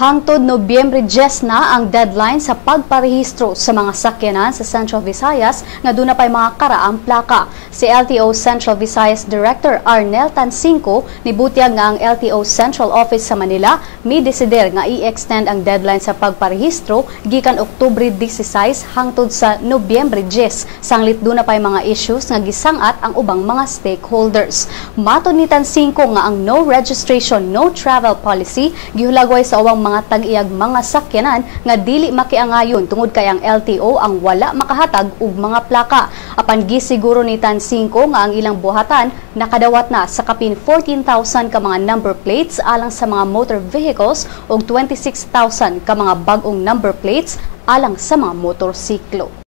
Hangtod Nobyembre 10 na ang deadline sa pagparehistro sa mga sakyanan sa Central Visayas nga doon na pa'y mga karaang plaka. Si LTO Central Visayas Director Arnel Tansinco nibutyag nga ang LTO Central Office sa Manila may desider nga i-extend ang deadline sa pagparehistro gikan Oktubre 16 hangtod sa Nobyembre 10 sanglit doon na pa'y mga issues nga gisangat ang ubang mga stakeholders. Matod ni Tansinco nga ang no registration, no travel policy gihulagway sa awang mga tag-iyag mga sakyanan nga dili makiangayon tungod kay ang LTO ang wala makahatag og mga plaka. Apan gisiguro ni Tansinco nga ang ilang buhatan nakadawat na sa kapin 14,000 ka mga number plates alang sa mga motor vehicles ug 26,000 ka mga bag-ong number plates alang sa mga motorsiklo.